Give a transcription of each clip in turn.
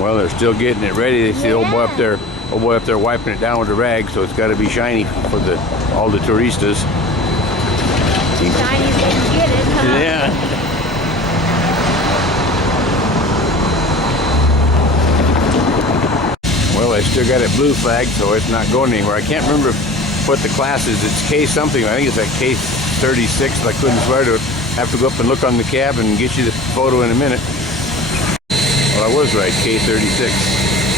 Well, they're still getting it ready. They see the old boy up there wiping it down with a rag, so it's got to be shiny for all the touristas. Too shiny so you can get it, huh? Yeah. Well, I still got it blue flagged, so it's not going anywhere. I can't remember what the class is. It's case something. I think it's like case 36, but I couldn't swear to it. I have to go up and look on the cab and get you the photo in a minute. Well, I was right, K36.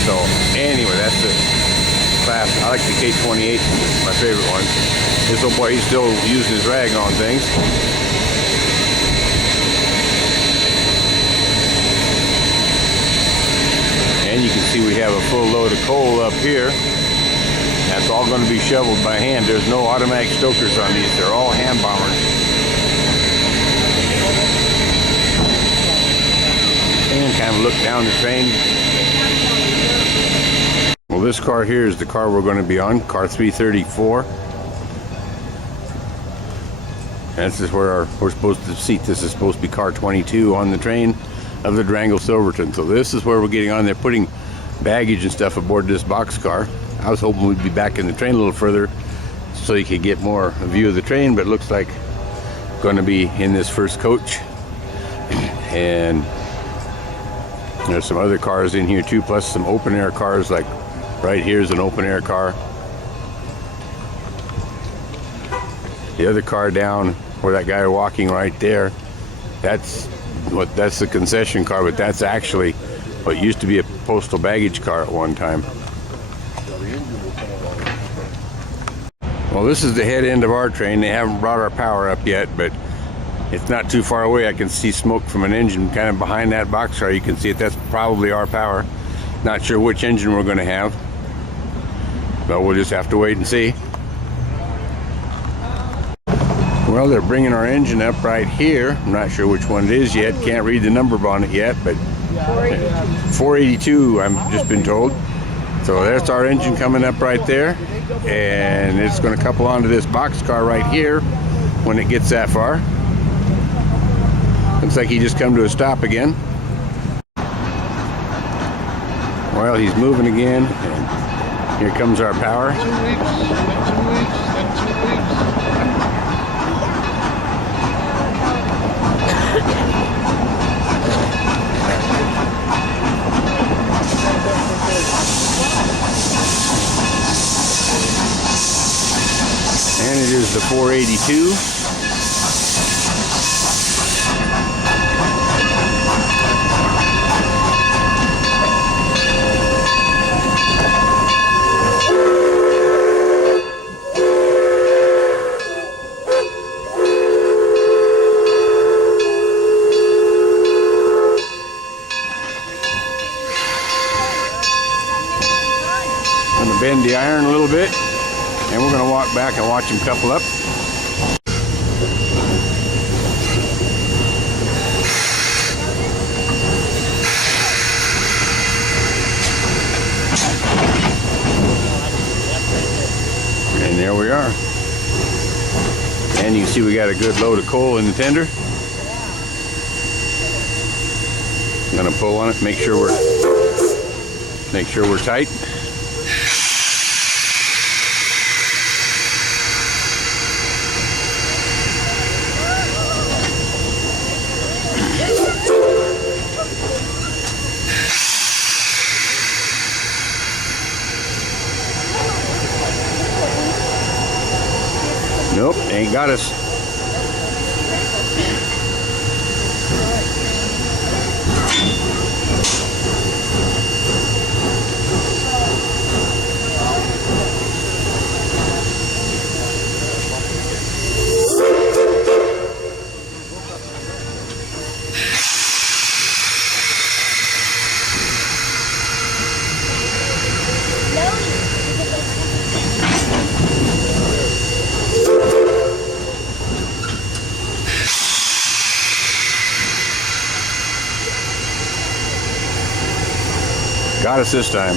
So anyway, that's the class. I like the K28, my favorite one. This old boy, he's still using his rag on things. And you can see we have a full load of coal up here. That's all going to be shoveled by hand. There's no automatic stokers on these. They're all hand bombers. And kind of look down the train. Well, this car here is the car we're going to be on, car 334. And this is where we're supposed to seat. This is supposed to be car 22 on the train of the Durango Silverton. So this is where we're getting on. They're putting baggage and stuff aboard this box car. I was hoping we'd be back in the train a little further so you could get more view of the train, but it looks like going to be in this first coach. And there's some other cars in here too, plus some open air cars, like right here's an open air car. The other car down where that guy walking right there, that's the concession car, but that's actually what used to be a postal baggage car at one time. Well, this is the head end of our train. They haven't brought our power up yet, but it's not too far away. I can see smoke from an engine kind of behind that boxcar. You can see it. That's probably our power. Not sure which engine we're going to have, but we'll just have to wait and see. Well, they're bringing our engine up right here. I'm not sure which one it is yet. Can't read the number on it yet, but 482, I've just been told. So there's our engine coming up right there, and it's going to couple onto this boxcar right here when it gets that far. Looks like he just come to a stop again. Well, he's moving again, and here comes our power. 2 weeks, 2 weeks, and 2 weeks. And it is the 482. Gonna bend the iron a little bit, and we're gonna walk back and watch him couple up. And there we are. And you can see we got a good load of coal in the tender. I'm gonna pull on it, make sure we're tight. Nope, ain't got us. Got us this time.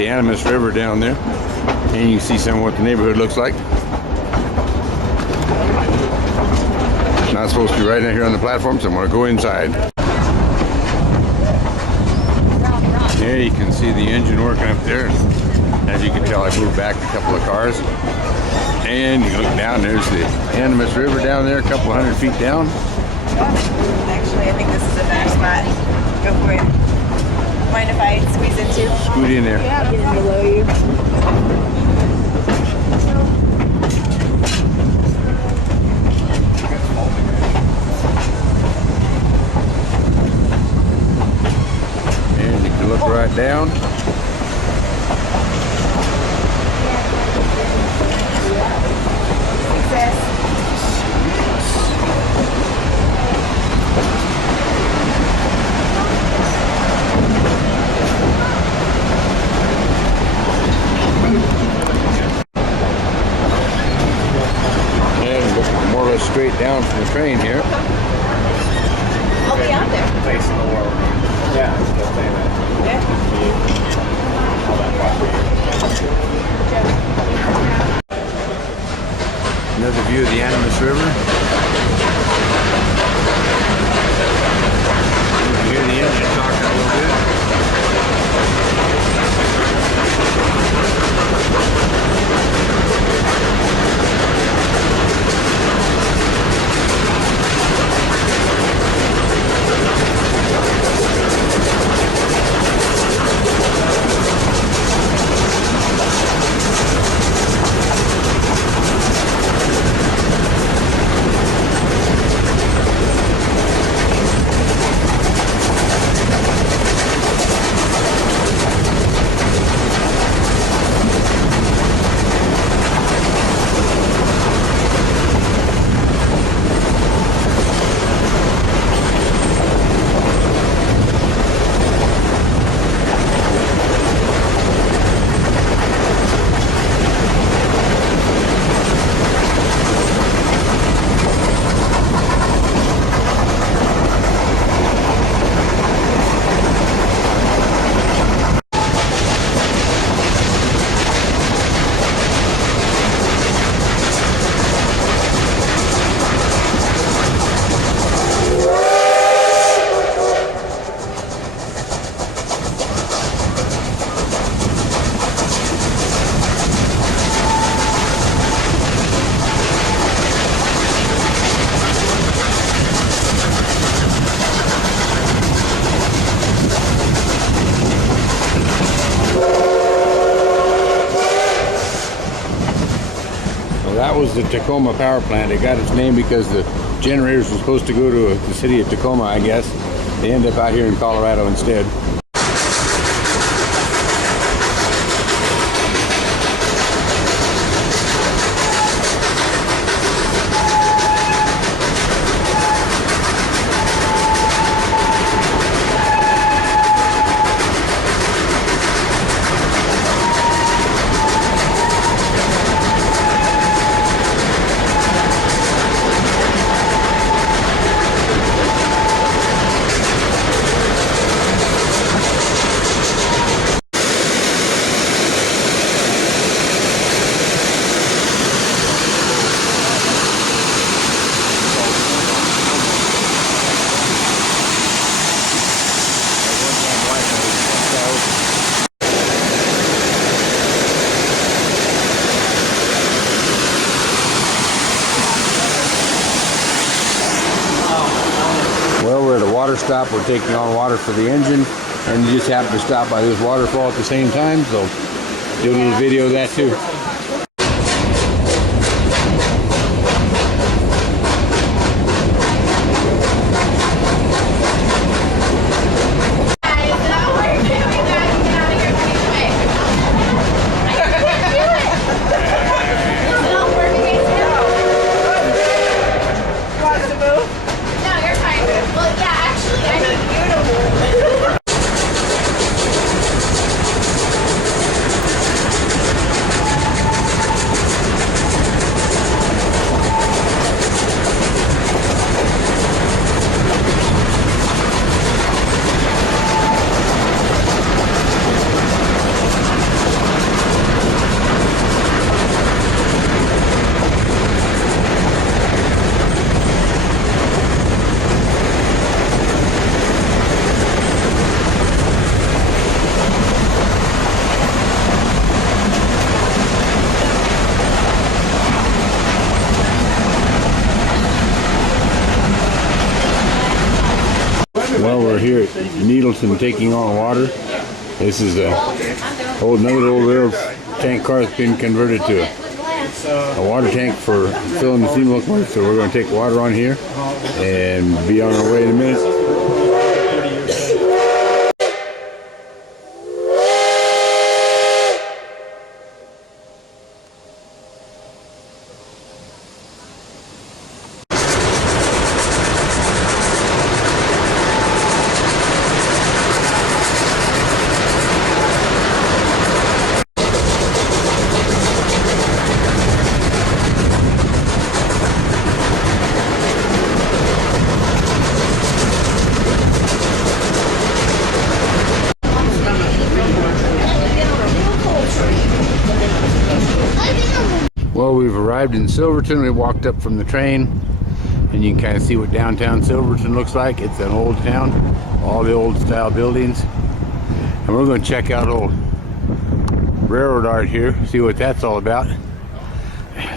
the Animas River down there. And you can see some of what the neighborhood looks like. Not supposed to be right down here on the platform, so I'm going to go inside. There you can see the engine working up there. As you can tell, I moved back a couple of cars. And you look down, there's the Animas River down there, a couple hundred feet down. Actually, I think this is a better spot. Go for it. Mind if I squeeze in too? Scoot in there. Yeah, I'll get in below you. And you can look right down. Success. And look more or less straight down from the train here. I'll be out there. Facing the world. Yeah, it's just saying that. All that Another view of the Animas River. You can hear the engine talking a little bit. That was the Tacoma power plant. It got its name because the generators were supposed to go to the city of Tacoma, I guess. They ended up out here in Colorado instead. Well, we're at a water stop. We're taking on water for the engine, and you just happen to stop by this waterfall at the same time, so do a little video of that too. here at Needleton taking on water. This is another old rail tank car that's been converted to a water tank for filling the steam locomotive. So we're going to take water on here and be on our way in a minute. Well, we've arrived in Silverton. We walked up from the train, and you can kind of see what downtown Silverton looks like. It's an old town, all the old style buildings. And we're going to check out old railroad art here, see what that's all about.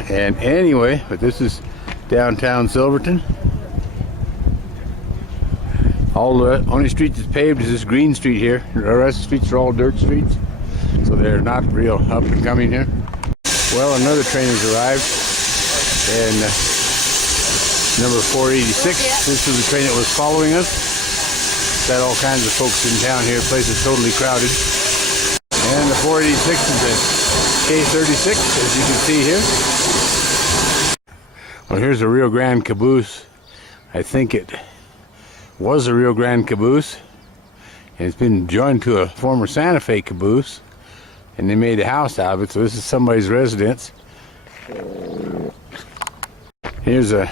And anyway, but this is downtown Silverton. All the only street that's paved is this green street here. The rest of the streets are all dirt streets, so they're not real up and coming here. Well, another train has arrived, and number 486. This was the train that was following us. Got all kinds of folks in town here. The place is totally crowded. And the 486 is a K36, as you can see here. Well, here's a Rio Grande caboose. I think it was a Rio Grande caboose, and it's been joined to a former Santa Fe caboose. And they made a house out of it, so this is somebody's residence. Here's a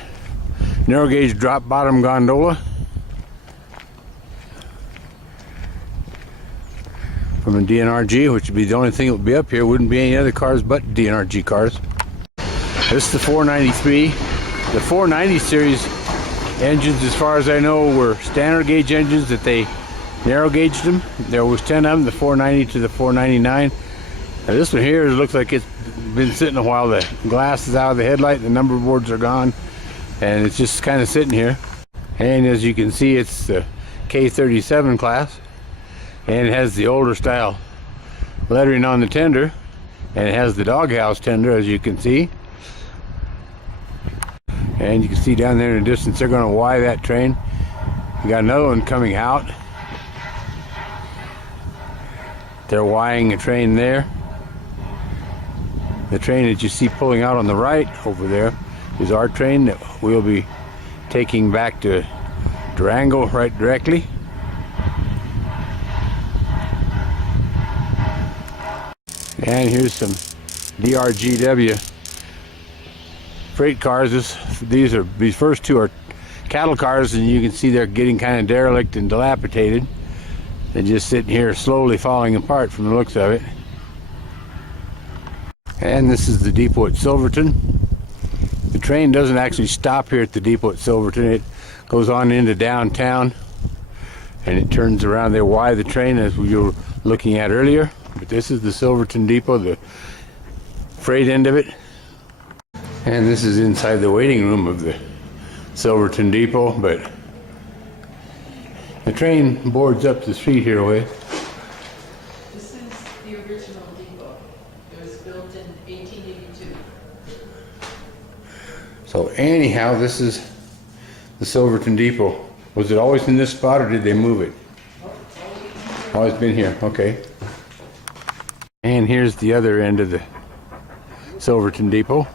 narrow gauge drop bottom gondola from a DNRG, which would be the only thing that would be up here. Wouldn't be any other cars but DNRG cars. This is the 493. The 490 series engines, as far as I know, were standard gauge engines that they narrow gauged them. There was 10 of them, the 490 to the 499. Now this one here looks like it's been sitting a while. The glass is out of the headlight, the number boards are gone, and it's just kind of sitting here. And as you can see, it's the K37 class, and it has the older style lettering on the tender, and it has the doghouse tender, as you can see. And you can see down there in the distance, they're going to Y that train. We got another one coming out. They're Ying a train there. The train that you see pulling out on the right over there is our train that we'll be taking back to Durango right directly. And here's some DRGW freight cars. These first two are cattle cars, and you can see they're getting kind of derelict and dilapidated. They're just sitting here slowly falling apart from the looks of it. And this is the depot at Silverton. The train doesn't actually stop here at the depot at Silverton. It goes on into downtown, and it turns around. They Y the train, as we were looking at earlier. But this is the Silverton depot, the freight end of it. And this is inside the waiting room of the Silverton depot, but the train boards up the street here a ways. This is the original depot. It was built in 1882. So anyhow, this is the Silverton depot. Was it always in this spot, or did they move it? Always been here, okay. And here's the other end of the Silverton depot.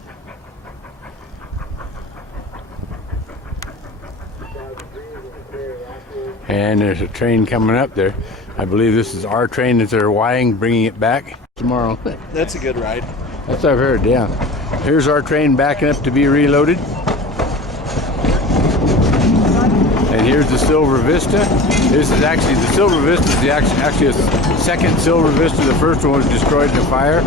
And there's a train coming up there. I believe this is our train that they're Ying, bringing it back tomorrow. That's a good ride. That's what I've heard, yeah. Here's our train backing up to be reloaded. And here's the Silver Vista. This is actually, the Silver Vista is actually a second Silver Vista. The first one was destroyed in a fire.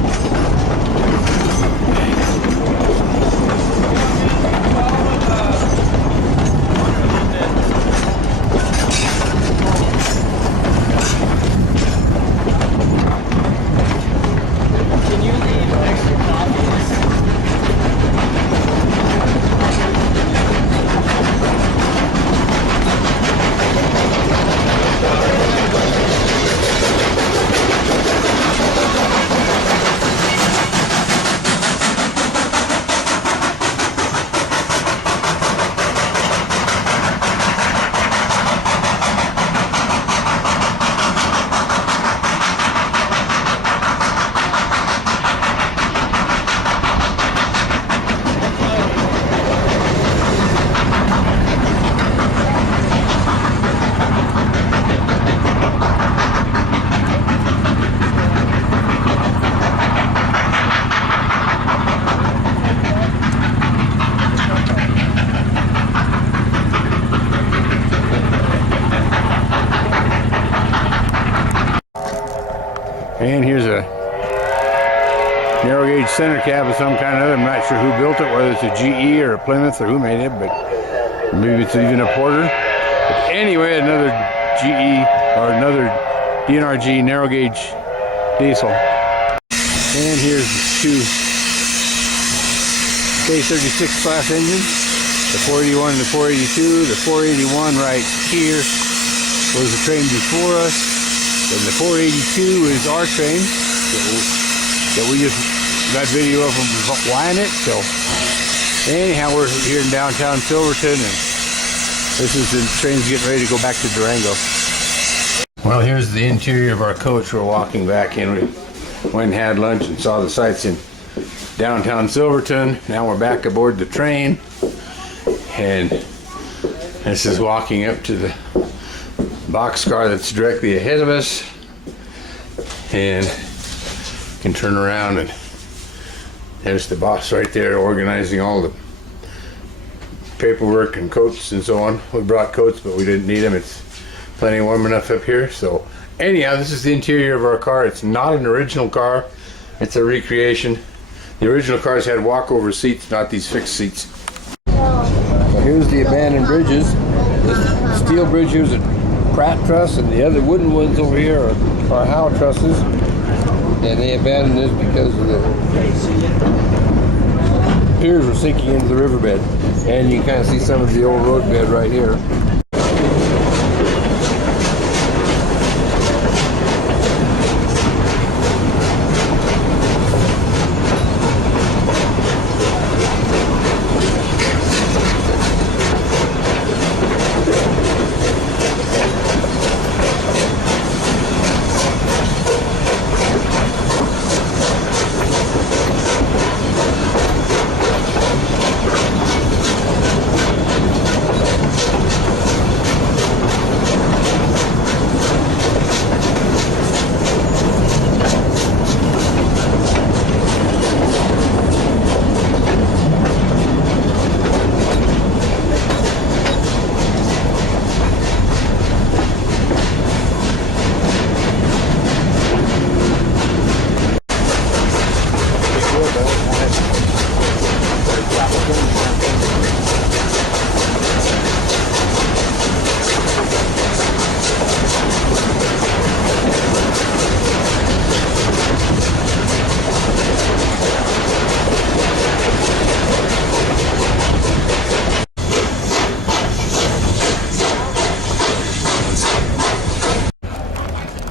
And here's a narrow gauge center cab of some kind or other. I'm not sure who built it, whether it's a GE or a Plymouth or who made it, but maybe it's even a Porter. But anyway, another GE or another DNRG narrow gauge diesel. And here's two K36 class engines, the 481 and the 482. The 481 right here was the train before us, and the 482 is our train that we just got video of them flying it. So anyhow, we're here in downtown Silverton, and this is the train's getting ready to go back to Durango. Well, here's the interior of our coach. We're walking back in. We went and had lunch and saw the sights in downtown Silverton. Now we're back aboard the train, and this is walking up to the boxcar that's directly ahead of us, and can turn around, and there's the boss right there organizing all the paperwork and coats and so on. We brought coats, but we didn't need them. It's plenty warm enough up here. So anyhow, this is the interior of our car. It's not an original car. It's a recreation. The original cars had walkover seats, not these fixed seats. So here's the abandoned bridges. This steel bridge here's a Pratt truss, and the other wooden ones over here are Howe trusses. And they abandoned this because of the piers were sinking into the riverbed. And you can kind of see some of the old road bed right here.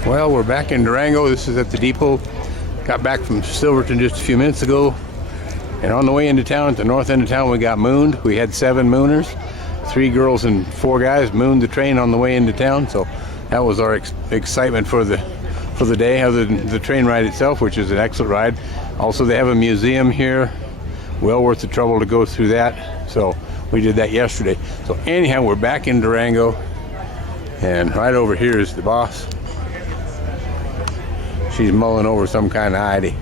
Well, we're back in Durango. This is at the depot. Got back from Silverton just a few minutes ago. And on the way into town, at the north end of town, we got mooned. We had 7 mooners. 3 girls and 4 guys mooned the train on the way into town. So that was our excitement for the day, other than the train ride itself, which is an excellent ride. Also, they have a museum here. Well worth the trouble to go through that. So we did that yesterday. So anyhow, we're back in Durango. And right over here is the boss. She's mulling over some kind of ID.